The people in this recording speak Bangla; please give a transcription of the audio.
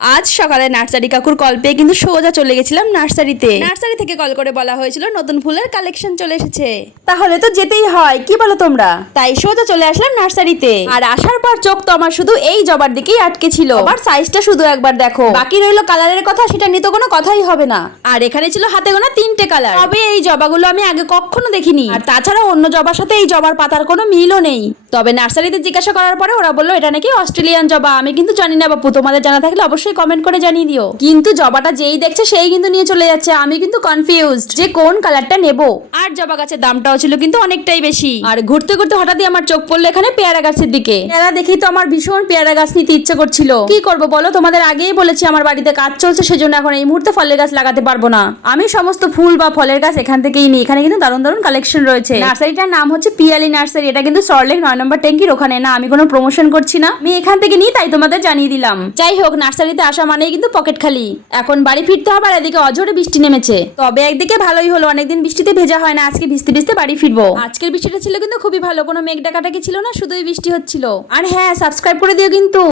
আজ সকালে নার্সারি কাকুর কল পেয়ে কিন্তু সোজা চলে গেছিলাম নার্সারিতে। নার্সারি থেকে কল করে বলা হয়েছিল নতুন ফুলের কালেকশন চলে এসেছে, তাহলে তো যেতেই হয়, কি বলো তোমরা? তাই সোজা চলে আসলাম নার্সারিতে। আর আসার পর চোখ তো আমার শুধু এই জবার দিকেই আটকে ছিল। আবার সাইজটা শুধু একবার দেখো, বাকি রইলো কালারের কথা, সেটা নিয়ে তো কোনো কথাই হবে না। আর এখানে ছিল হাতে গোনা 3টে কালার। তবে এই জবাগুলো আমি আগে কখনো দেখিনি, আর তাছাড়া অন্য জবার সাথে এই জবার পাতার কোনো মিলও নেই। তবে নার্সারিতে জিজ্ঞাসা করার পরে ওরা বললো এটা নাকি অস্ট্রেলিয়ান জবা। আমি কিন্তু জানি না বাপু, তোমাদের জানা থাকলে অবশ্যই কমেন্ট করে জানিয়ে দিও। কিন্তু জবাটা যেই দেখছে সেই কিন্তু নিয়ে চলে যাচ্ছে। আমি কিন্তু কনফিউজড যে কোন কালারটা নেব। আর জবা গাছের দামটাও ছিল কিন্তু অনেকটাই বেশি। আর ঘুরতে ঘুরতে হঠাৎই আমার চোখ পড়লো এখানে পেয়ারা গাছের দিকে। পেয়ারা দেখেই তো আমার ভীষণ পেয়ারা গাছ নিতে ইচ্ছে করছিল। কি করব বলো, তোমাদের আগেই বলেছি আমার বাড়িতে কাজ চলছে, সেজন্য এখন এই মুহূর্তে ফলের গাছ লাগাতে পারবো না। আমি সমস্ত ফুল বা ফলের গাছ এখান থেকেই নিই। এখানে কিন্তু দারুণ দারুণ কালেকশন রয়েছে। নার্সারিটার নাম হচ্ছে পিয়ালি নার্সারি। এটা কিন্তু সল্টলেক 9 নম্বর ট্যাঙ্কির ওখানে। না, আমি কোনো প্রমোশন করছি না, আমি এখান থেকে নিই, তাই তোমাদের জানিয়ে দিলাম। যাই হোক, নার্সারিতে আসা মানেই কিন্তু পকেট খালি। এখন বাড়ি ফিরতে হবে, আর এদিকে অঝোরে বৃষ্টি নেমেছে। তবে একদিকে ভালোই হলো, অনেকদিন বৃষ্টিতে ভেজা হয় না। আজকে ভিজতে ভিজতে বাড়ি ফিরবো। আজকের বৃষ্টিটা ছিল কিন্তু খুবই ভালো, কোনো মেঘ ডাকাটাকি ছিল না, শুধুই বৃষ্টি হচ্ছিল। আর হ্যাঁ, সাবস্ক্রাইব করে দিও কিন্তু।